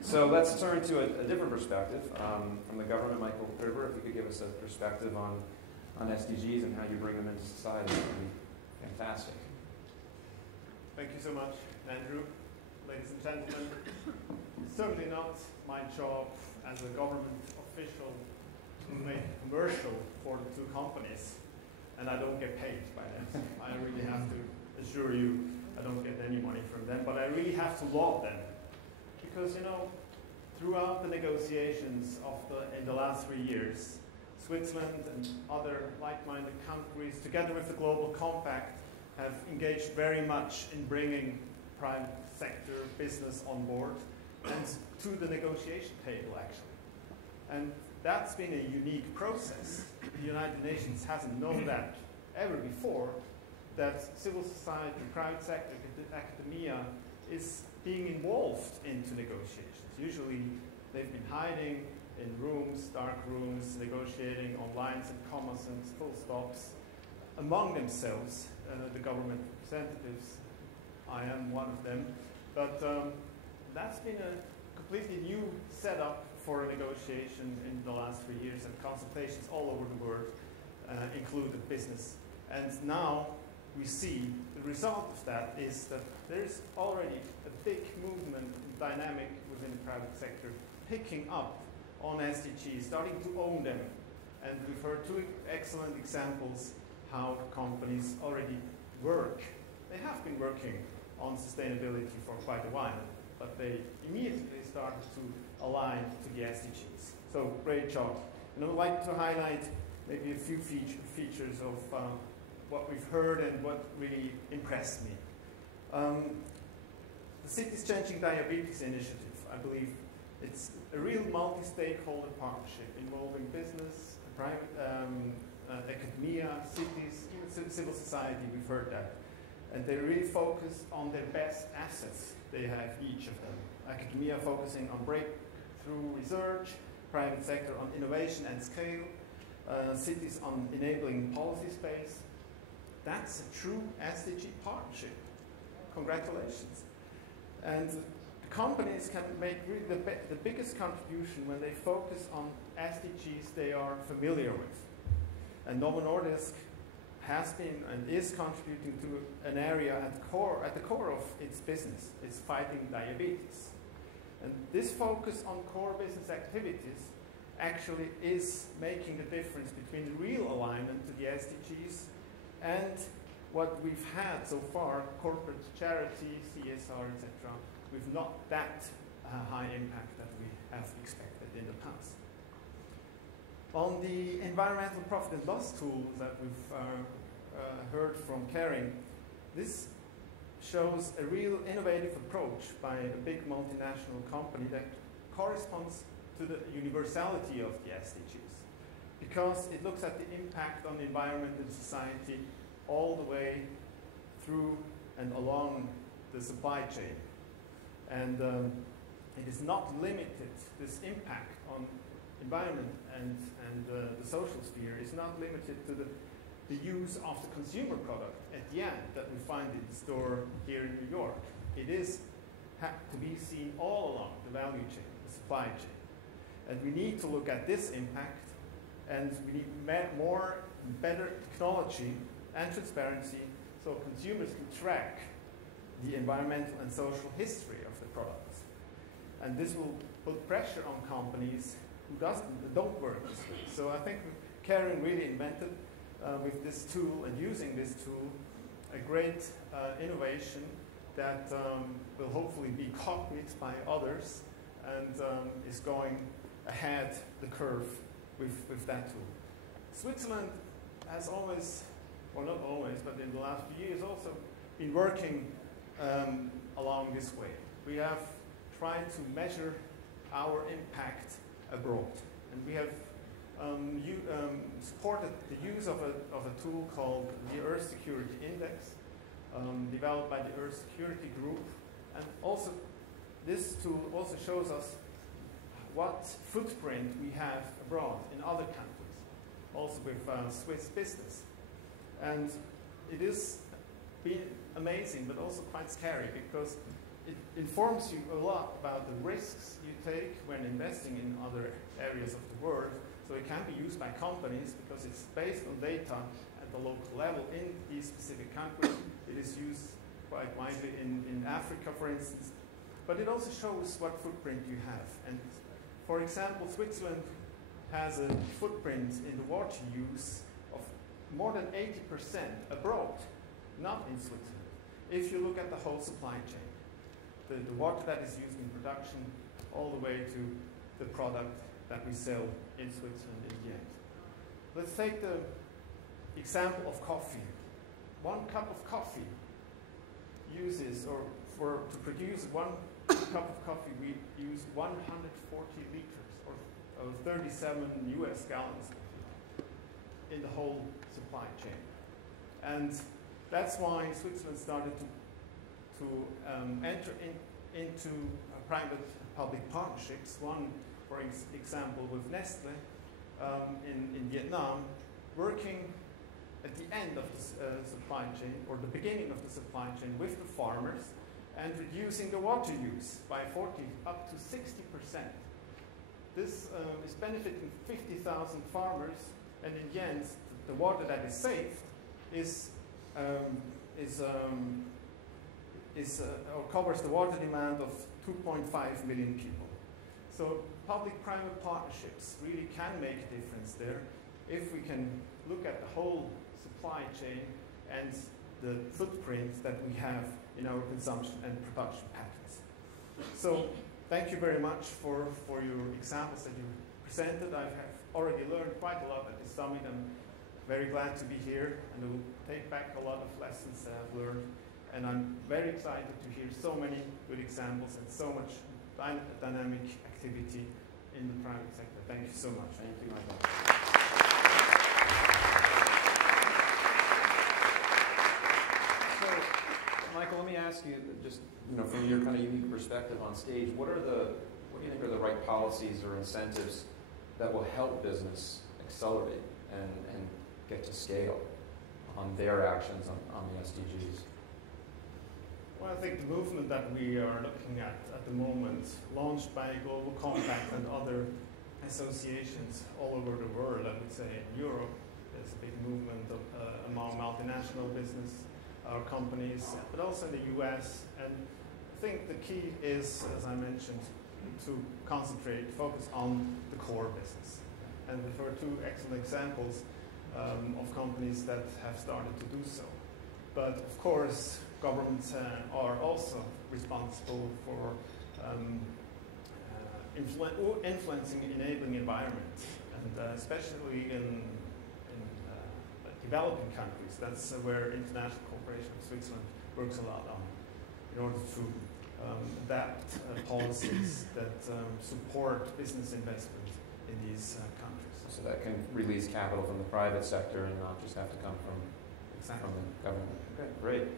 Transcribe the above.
So let's turn to a different perspective from the government. Michael Gerber, if you could give us a perspective on SDGs and how you bring them into society, that would be fantastic. Thank you so much, Andrew. Ladies and gentlemen, it's certainly not my job as a government official to make a commercial for the two companies, and I don't get paid by that. I really have to assure you I don't get any money from them, but I really have to laud them. Because, you know, throughout the negotiations in the last 3 years, Switzerland and other like-minded countries, together with the Global Compact, have engaged very much in bringing private sector business on board and to the negotiation table, actually. And that's been a unique process. The United Nations hasn't known that ever before, that civil society, private sector, academia is being involved into negotiations. Usually they've been hiding in rooms, dark rooms, negotiating on lines and commas and full stops among themselves, the government representatives. I am one of them. But that's been a completely new setup for a negotiation in the last 3 years, and consultations all over the world, included business. And now we see the result of that is that there's already a big movement dynamic within the private sector picking up on SDGs, starting to own them. And we've heard two excellent examples how companies already work. They have been working on sustainability for quite a while, but they immediately started to align to the SDGs. So great job. And I would like to highlight maybe a few features of what we've heard and what really impressed me. The Cities Changing Diabetes Initiative, I believe it's a real multi-stakeholder partnership involving business, private, academia, cities, even civil society, we've heard that. And they really focus on their best assets they have, each of them. Academia focusing on breakthrough research, private sector on innovation and scale, cities on enabling policy space. That's a true SDG partnership. Congratulations. And the companies can make really the biggest contribution when they focus on SDGs they are familiar with. And Novo Nordisk has been and is contributing to an area at the core of its business. It's fighting diabetes. And this focus on core business activities actually is making the difference between the real alignment to the SDGs and what we've had so far, corporate charity, CSR, etc., with not that high impact that we have expected in the past. On the environmental profit and loss tool that we've heard from Karin, this shows a real innovative approach by a big multinational company that corresponds to the universality of the SDGs, because it looks at the impact on the environment and society all the way through and along the supply chain. And it is not limited, this impact on environment and the social sphere is not limited to the use of the consumer product at the end that we find in the store here in New York. It is to be seen all along the value chain, the supply chain. And we need to look at this impact, and we need more, better technology and transparency so consumers can track the environmental and social history of the products. And this will put pressure on companies who don't work this way. So I think Karin really invented with this tool and using this tool a great innovation that will hopefully be copied by others and is going ahead the curve with that tool. Switzerland has always, well not always, but in the last few years also been working along this way. We have tried to measure our impact abroad, and we have supported the use of a tool called the Earth Security Index, developed by the Earth Security Group, and also this tool also shows us what footprint we have abroad in other countries, also with Swiss business. And it is been amazing, but also quite scary, because it informs you a lot about the risks you take when investing in other areas of the world. So it can be used by companies because it's based on data at the local level in these specific countries. It is used quite widely in Africa, for instance. But it also shows what footprint you have. And for example, Switzerland has a footprint in the water use of more than 80% abroad, not in Switzerland. If you look at the whole supply chain, the water that is used in production all the way to the product that we sell in Switzerland in the end. Let's take the example of coffee. 1 cup of coffee uses, or to produce 1 cup of coffee, we use 140 liters, or 37 US gallons in the whole supply chain. And that's why Switzerland started to enter into private-public partnerships. One, for example, with Nestle in Vietnam, working at the end of the supply chain, or the beginning of the supply chain, with the farmers, and reducing the water use by 40 up to 60%. This is benefiting 50,000 farmers, and in the end, the water that is saved or covers the water demand of 2.5 million people. So public-private partnerships really can make a difference there if we can look at the whole supply chain and the footprint that we have in our consumption and production patterns. So thank you very much for your examples that you presented. I have already learned quite a lot at this summit. I'm very glad to be here, and I will take back a lot of lessons that I've learned. And I'm very excited to hear so many good examples and so much dynamic activity in the private sector. Thank you so much. Thank you, Michael. So, Michael, let me ask you, just from your kind of unique perspective on stage, what do you think are the right policies or incentives that will help business accelerate and get to scale on their actions on the SDGs? Well, I think the movement that we are looking at the moment, launched by Global Compact and other associations all over the world, I would say in Europe, there's a big movement among multinational business companies, but also in the US. And I think the key is, as I mentioned, to focus on the core business. And there are 2 excellent examples of companies that have started to do so. But of course, governments are also responsible for influencing enabling environments, and especially in developing countries. That's where International Cooperation of Switzerland works a lot on, in order to adapt policies that support business investment in these countries. So that can release capital from the private sector and not just have to come from the government. Okay, great.